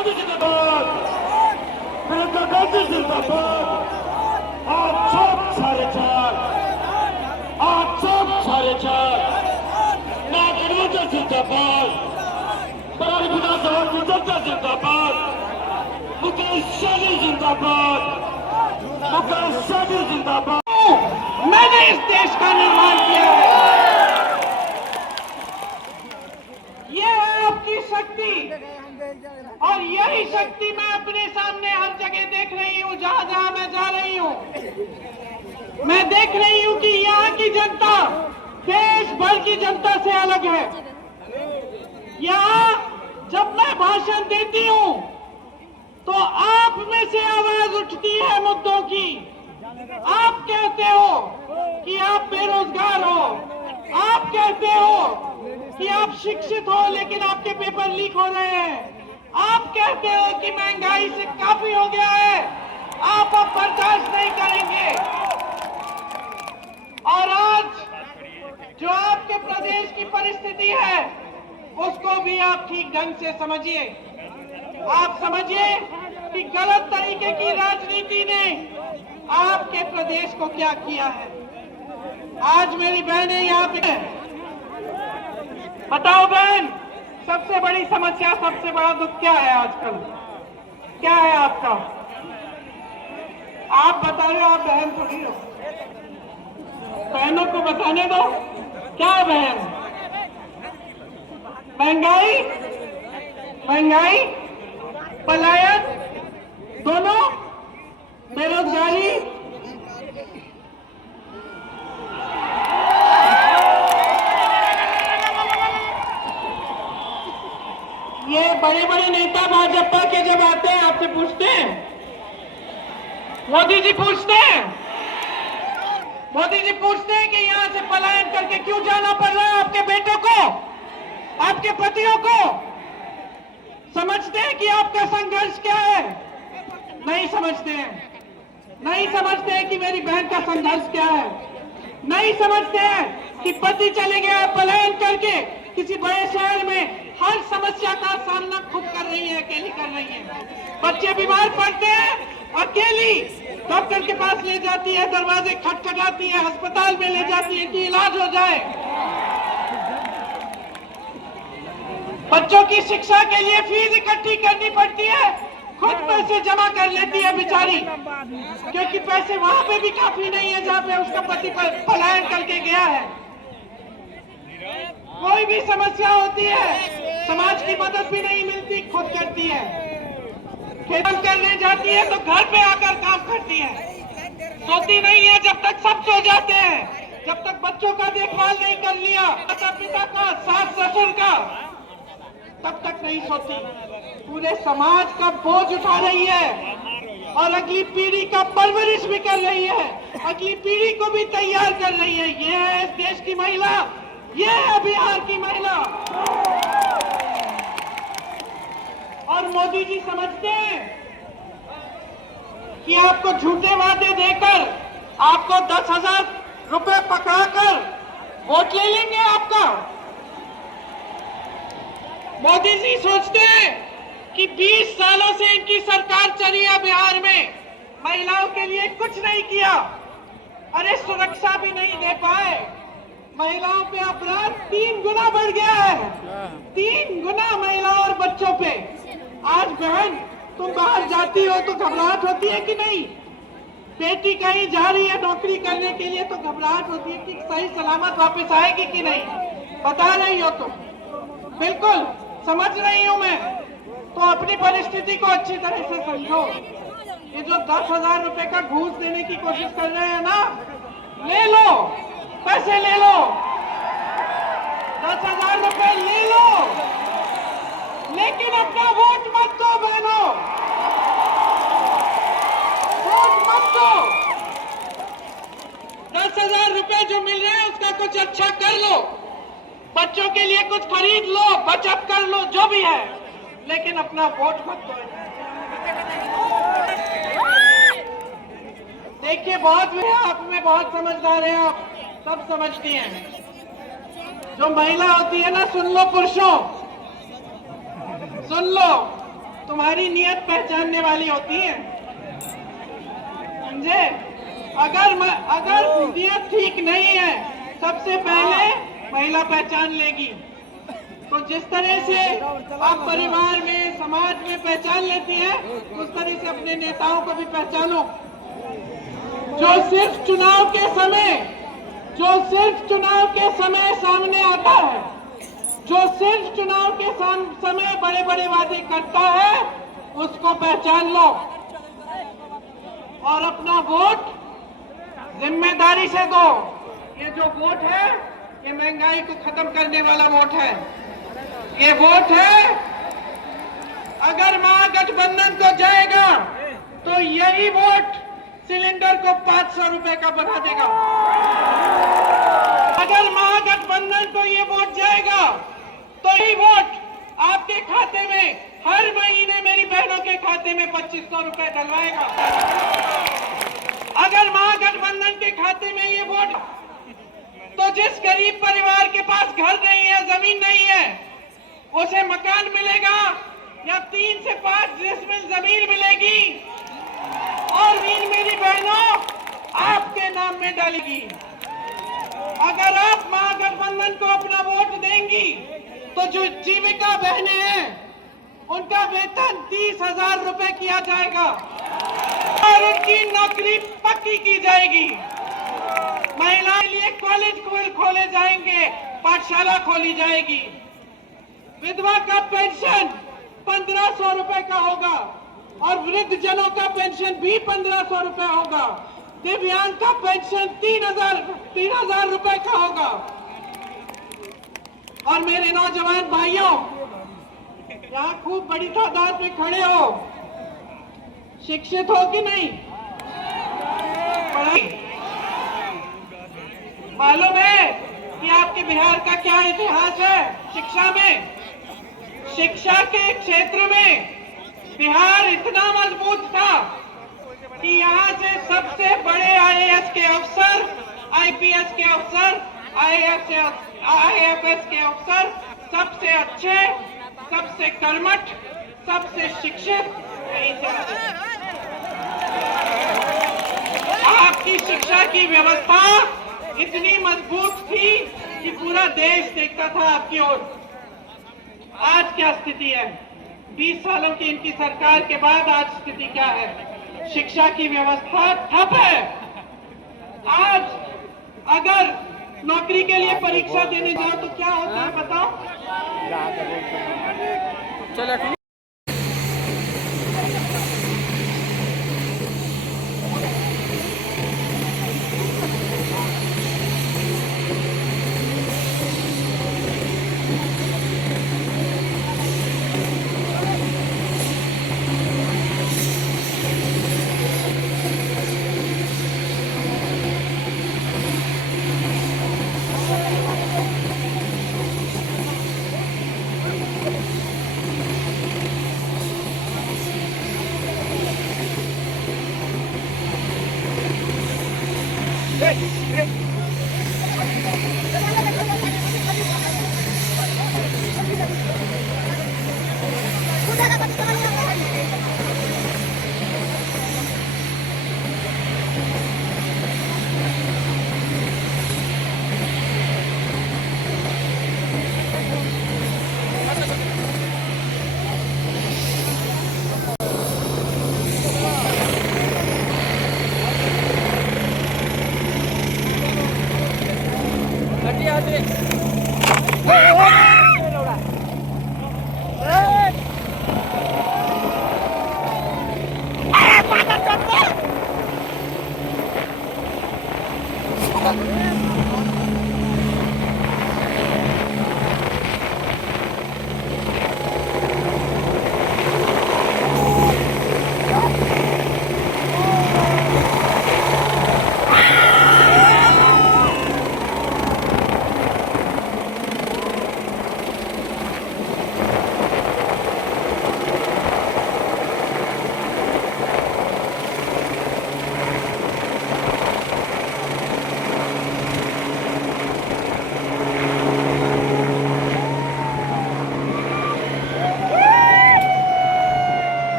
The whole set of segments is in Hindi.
मोदी जिंदाबाद, प्रियंका गांधी जिंदाबाद, आज सब 4:30, आज सब 4:30, नागरिकता जिंदाबाद, बरारी विधानसभा की जनता जिंदाबाद, मुकेश सहनी जिंदाबाद, मुकेश सहनी जिंदाबाद। मैंने इस देश का निर्माण किया है। ये है आपकी शक्ति, और यही शक्ति मैं अपने सामने हर जगह देख रही हूँ। जहां जहां मैं जा रही हूँ, मैं देख रही हूँ कि यहाँ की जनता देश भर की जनता से अलग है। यहाँ जब मैं भाषण देती हूँ तो आप में से आवाज उठती है मुद्दों की। आप कहते हो कि आप बेरोजगार हो, आप कहते हो कि आप शिक्षित हो लेकिन आपके पेपर लीक हो रहे हैं, आप कहते हो कि महंगाई से काफी हो गया है, आप अब बर्दाश्त नहीं करेंगे। और आज जो आपके प्रदेश की परिस्थिति है उसको भी आप ठीक ढंग से समझिए। आप समझिए कि गलत तरीके की राजनीति ने आपके प्रदेश को क्या किया है। आज मेरी बहनें यहाँ पे, बताओ बहन, सबसे बड़ी समस्या, सबसे बड़ा दुख क्या है आजकल? क्या है आपका? आप बता रहे हो, आप बहन थोड़ी हो। बहनों को बताने दो। क्या बहन? महंगाई, महंगाई, पलायन, दोनों, बेरोजगारी। ये बड़े बड़े नेता भाजपा के जब आते हैं आपसे पूछते हैं, मोदी जी पूछते हैं, मोदी जी पूछते हैं कि यहाँ से पलायन करके क्यों जाना पड़ रहा है आपके बेटों को, आपके पतियों को? समझते हैं कि आपका संघर्ष क्या है? नहीं समझते हैं। नहीं समझते हैं कि मेरी बहन का संघर्ष क्या है। नहीं समझते हैं कि पति चले गया पलायन करके किसी बड़े शहर में, हर समस्या का सामना खुद कर रही है, अकेली कर रही है। बच्चे बीमार पड़ते हैं, अकेली डॉक्टर के पास ले जाती है, दरवाजे खटखटाती है, अस्पताल में ले जाती है कि इलाज हो जाए। बच्चों की शिक्षा के लिए फीस इकट्ठी करनी पड़ती है, खुद पैसे जमा कर लेती है बेचारी, क्योंकि पैसे वहां पे भी काफी नहीं है जहाँ पे उसका पति पलायन करके गया है। कोई भी समस्या होती है, समाज की मदद भी नहीं मिलती, खुद करती है। खेत करने जाती है तो घर पे आकर काम करती है, सोती नहीं है जब तक सब सो जाते हैं, जब तक बच्चों का देखभाल नहीं कर लिया, माता पिता का, सास ससुर का, तब तक नहीं सोती। पूरे समाज का बोझ उठा रही है और अगली पीढ़ी का परवरिश भी कर रही है, अगली पीढ़ी को भी तैयार कर रही है। ये है इस देश की महिला, ये है बिहार की महिला। और मोदी जी समझते हैं कि आपको झूठे वादे देकर, आपको 10,000 रुपए पकड़ाकर वोट ले लेंगे आपका। मोदी जी सोचते हैं कि 20 सालों से इनकी सरकार चली है बिहार में, महिलाओं के लिए कुछ नहीं किया। अरे सुरक्षा भी नहीं दे पाए, महिलाओं पे अपराध 3 गुना बढ़ गया है, 3 गुना महिलाओं और बच्चों पे। आज बहन तुम बाहर जाती हो तो घबराहट होती है कि नहीं? बेटी कहीं जा रही है नौकरी करने के लिए तो घबराहट होती है कि सही सलामत वापस आएगी कि नहीं? बता रही हो तुम, बिल्कुल समझ रही हूं मैं। तो अपनी परिस्थिति को अच्छी तरह से समझो। ये जो 10,000 रुपए का घूस देने की कोशिश कर रहे हैं ना, ले लो, पैसे ले लो, 10,000 रुपए ले लो, लेकिन अपना वोट मत दो बहनों, वोट मत दो। 10,000 रुपए जो मिल रहे हैं उसका कुछ अच्छा कर लो, बच्चों के लिए कुछ खरीद लो, बचत कर लो, जो भी है, लेकिन अपना वोट मत दो। देखिए बहुत आप में बहुत समझदार हैं, आप सब समझती हैं। जो महिला होती है ना, सुन लो पुरुषों, सुन लो, तुम्हारी नियत पहचानने वाली होती है, समझे? अगर नियत ठीक नहीं है, सबसे पहले महिला पहचान लेगी। तो जिस तरह से आप परिवार में, समाज में पहचान लेती है, उस तरह से अपने नेताओं को भी पहचानो। जो सिर्फ चुनाव के समय सामने आता है, जो सिर्फ चुनाव के समय बड़े बड़े वादे करता है, उसको पहचान लो और अपना वोट जिम्मेदारी से दो। ये जो वोट है, ये महंगाई को खत्म करने वाला वोट है। ये वोट है, अगर महागठबंधन को जाएगा तो यही वोट सिलेंडर को 500 रुपए का बना देगा। अगर महागठबंधन को ये वोट जाएगा तो यही वोट आपके खाते में हर महीने मेरी बहनों के खाते में 2500 रुपए डलवाएगा। अगर महागठबंधन के खाते में ये वोट, तो जिस गरीब परिवार के पास घर नहीं है, जमीन नहीं है, उसे मकान मिलेगा या 3 से 5 डिसमिल जमीन मिलेगी और इन मेरी बहनों आपके नाम में डालेगी। अगर आप महागठबंधन को अपना वोट देंगी तो जो जीविका बहनें हैं, उनका वेतन 30,000 रुपए किया जाएगा और उनकी नौकरी पक्की की जाएगी। महिलाओं के लिए कॉलेज खोले जाएंगे, पाठशाला खोली जाएगी। विधवा का पेंशन 1500 रुपए का होगा और वृद्ध जनों का पेंशन भी 1500 रुपए होगा। दिव्यांग का पेंशन 3,000 रुपए का होगा। और मेरे नौजवान भाइयों, यहाँ खूब बड़ी तादाद में खड़े हो, शिक्षित हो कि नहीं? पढ़ाई मालूम है कि आपके बिहार का क्या इतिहास है शिक्षा में? शिक्षा के क्षेत्र में बिहार इतना मजबूत था कि यहाँ से सबसे बड़े आईएएस के अफसर, आईपीएस के अफसर, आईएफएस के अफसर, सबसे अच्छे, सबसे कर्मठ, सबसे शिक्षित यहीं से आते। आपकी शिक्षा की व्यवस्था इतनी मजबूत थी कि पूरा देश देखता था आपकी ओर। आज क्या स्थिति है? 20 सालों की इनकी सरकार के बाद आज स्थिति क्या है? शिक्षा की व्यवस्था ठप है। आज अगर नौकरी के लिए परीक्षा देने जाओ तो क्या होता है बताओ? चलो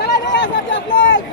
चला गया सब फ्लैग